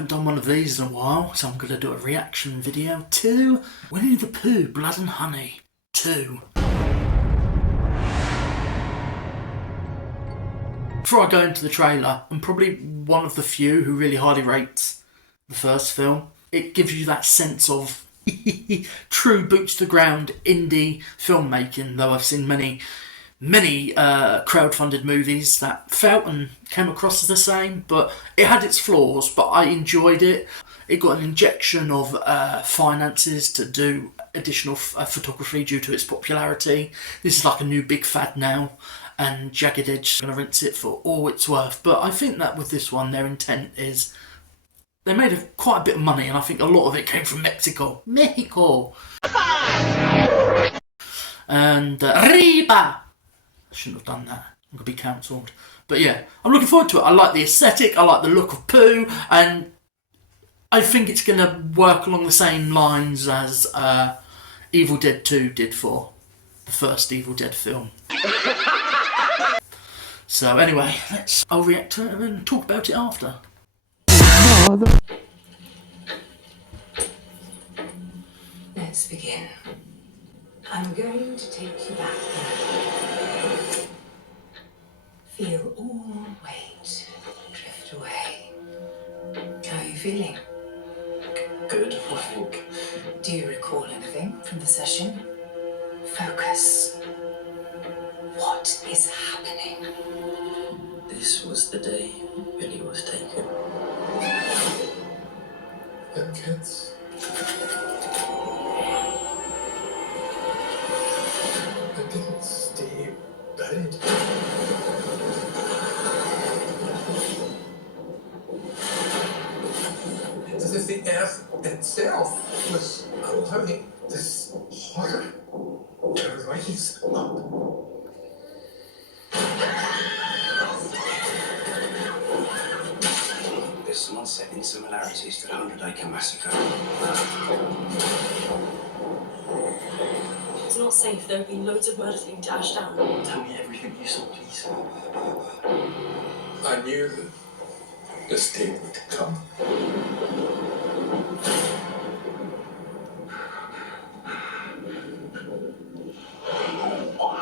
haven't done one of these in a while, so I'm going to do a reaction video to Winnie the Pooh, Blood and Honey 2. Before I go into the trailer, I'm probably one of the few who really highly rates the first film. It gives you that sense of true boots to the ground indie filmmaking, though I've seen many crowd-funded movies that felt and came across as the same, but it had its flaws, but I enjoyed it. It got an injection of finances to do additional photography due to its popularity. This is like a new big fad now, and Jagged Edge is going to rinse it for all it's worth. But I think that with this one, their intent is they made quite a bit of money, and I think a lot of it came from Mexico. And Arriba! I shouldn't have done that. I'm going to be cancelled. But yeah, I'm looking forward to it. I like the aesthetic, I like the look of Pooh, and I think it's going to work along the same lines as Evil Dead 2 did for the first Evil Dead film. So anyway, I'll react to it and talk about it after. Let's begin. I'm going to take you back. Feel all weight drift away. How are you feeling? Good, I think. Do you recall anything from the session? Focus. What is happening? This was the day Billy was taken. Them kids. They didn't stay buried. It's as if the earth itself was allowing this horror to rise up. There's some unsettling similarities to the 100 Acre Massacre. It's not safe. There have been loads of murders being dashed down. Tell me everything you saw, please. I knew that this day would come. All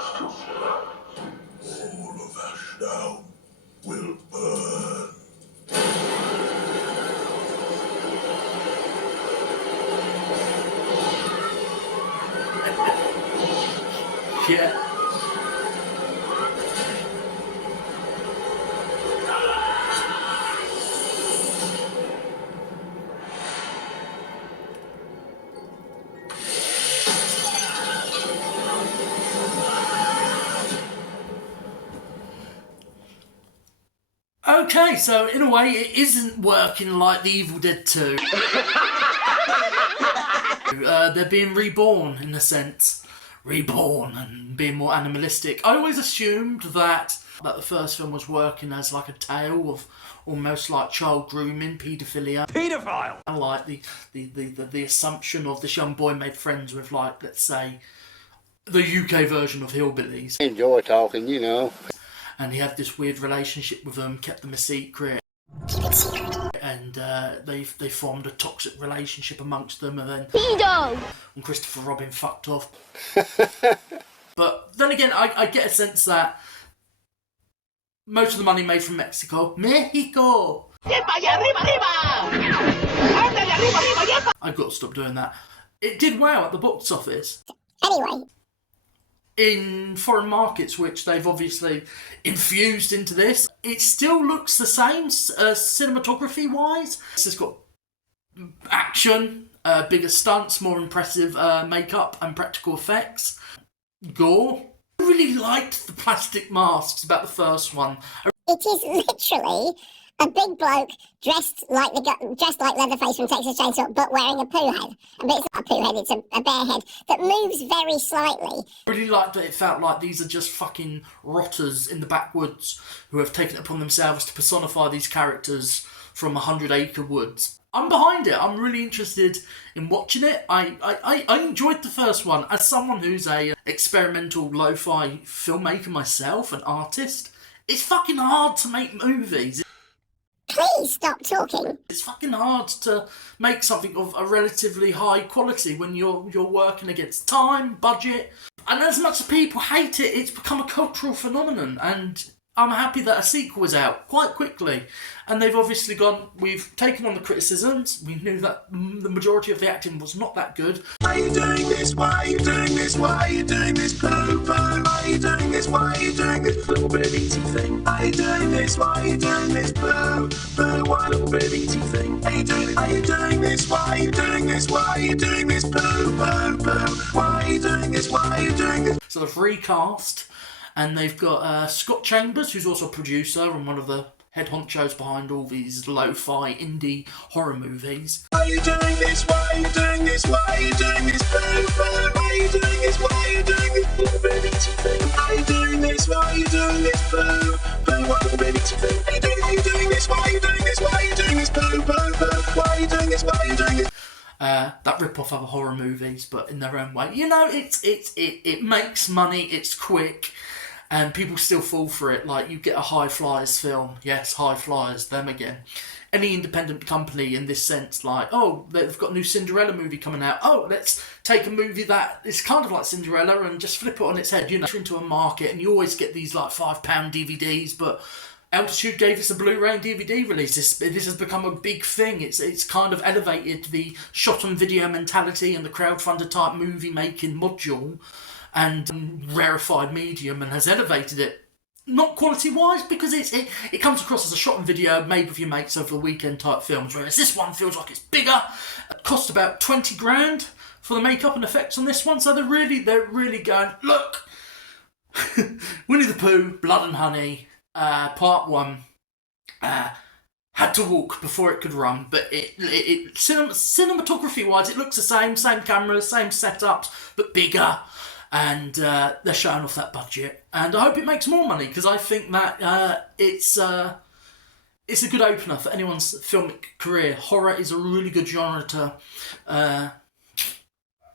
of Ashdown will burn. Yeah. Okay, so in a way it isn't working like the Evil Dead 2. They're being reborn, in a sense. Reborn and being more animalistic. I always assumed that the first film was working as like a tale of almost like child grooming, paedophilia. Paedophile! I like the assumption of this young boy made friends with, like, let's say, the UK version of hillbillies. Enjoy talking, you know. And he had this weird relationship with them, kept them a secret. And they formed a toxic relationship amongst them, and then when Christopher Robin fucked off. But then again, I get a sense that most of the money made from Mexico. I've got to stop doing that. It did well at the box office. Anyway. In foreign markets, which they've obviously infused into this, it still looks the same cinematography-wise. It's got action, bigger stunts, more impressive makeup and practical effects, gore. I really liked the plastic masks about the first one. It is literally a big bloke dressed like Leatherface from Texas Chainsaw, but wearing a poo head. But it's not a poo head, it's a bear head that moves very slightly. I really liked that it felt like these are just fucking rotters in the backwoods who have taken it upon themselves to personify these characters from 100 Acre Woods. I'm behind it. I'm really interested in watching it. I enjoyed the first one. As someone who's a experimental lo-fi filmmaker myself, an artist, it's fucking hard to make movies. please stop talking? It's fucking hard to make something of a relatively high quality when you're working against time, budget, and as much as people hate it, it's become a cultural phenomenon, and I'm happy that a sequel is out quite quickly. And they've obviously gone, we've taken on the criticisms, we knew that the majority of the acting was not that good. Why are you doing this? Why are you doing this? Why are you doing this? Pooh, pooh. Why are you doing this? Why are you doing this? Little bit of ET thing. Why are you doing this? Why are you doing this? Pooh, pooh. Why little bit of ET thing? Why are you doing this? Why are you doing this? Why are you doing this? Why are you doing this? Pooh, pooh, pooh. Why are you doing this? Why are you doing this? So they've recast, and they've got Scott Chambers, who's also a producer and one of the head honchos behind all these lo-fi indie horror movies. Why are you doing this? Why are you doing this? Why are you doing this? Pooh, pooh. Why are you doing this? Why are you doing this? Little bit of ET thing. Why are you doing this? Why are you doing this? Pooh, pooh. What little bit of ET thing? Why are you doing this? Why are you doing this? Why are you doing this? Pooh, pooh, pooh. Why are you doing this? Why are you doing this? That rip off other horror movies, but in their own way. You know, it makes money, it's quick, and people still fall for it. Like, you get a High Flyers film, yes, High Flyers, them again. Any independent company in this sense, like, oh, they've got a new Cinderella movie coming out. Oh, let's take a movie that is kind of like Cinderella and just flip it on its head, you know, into a market, and you always get these like £5 DVDs, but Altitude gave us a Blu-ray and DVD release. This has become a big thing. It's kind of elevated the shot on video mentality and the crowdfunder type movie making module and rarefied medium, and has elevated it. Not quality wise, because it comes across as a shot on video made with your mates over the weekend type films, whereas this one feels like it's bigger. It cost about 20 grand for the makeup and effects on this one, so they're really going, look, Winnie the Pooh, Blood and Honey, part 1 had to walk before it could run, but cinematography wise it looks the same cameras, same setups, but bigger, and they're showing off that budget, and I hope it makes more money, because I think that it's a good opener for anyone's filmic career. Horror is a really good genre to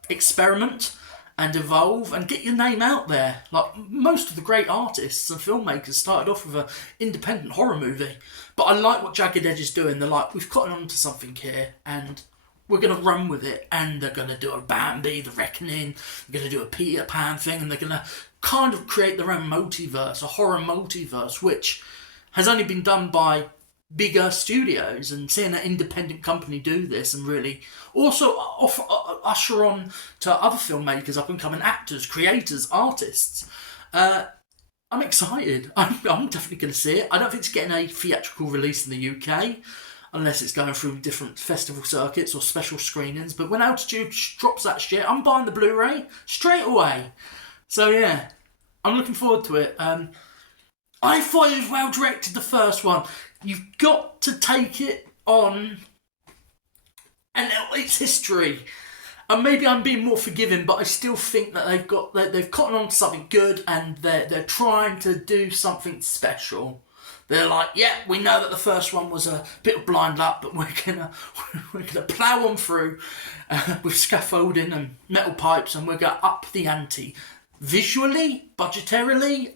experiment and evolve and get your name out there. Like, most of the great artists and filmmakers started off with an independent horror movie, but I like what Jagged Edge is doing. They're like, we've gotten onto something here and we're going to run with it, and they're going to do a Bambi, The Reckoning, they're going to do a Peter Pan thing, and they're going to kind of create their own multiverse, a horror multiverse, which has only been done by bigger studios, and seeing an independent company do this and really also usher on to other filmmakers, up and coming actors, creators, artists. I'm excited. I'm definitely going to see it. I don't think it's getting a theatrical release in the UK unless it's going through different festival circuits or special screenings, but when Altitude drops that shit, I'm buying the Blu-ray straight away. So yeah, I'm looking forward to it. I thought it was well directed, the first one. You've got to take it on, and it's history. And maybe I'm being more forgiving, but I still think that they've gotten on to something good, and they're trying to do something special. They're like, yeah, we know that the first one was a bit of blind luck, but we're gonna plough on through with scaffolding and metal pipes, and we're gonna up the ante, visually, budgetarily,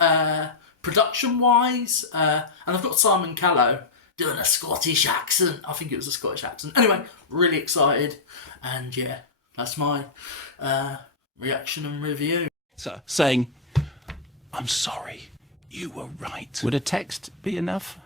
production-wise, and I've got Simon Callow doing a Scottish accent. I think it was a Scottish accent. Anyway, really excited, and yeah, that's my reaction and review. So, saying, I'm sorry, you were right. Would a text be enough?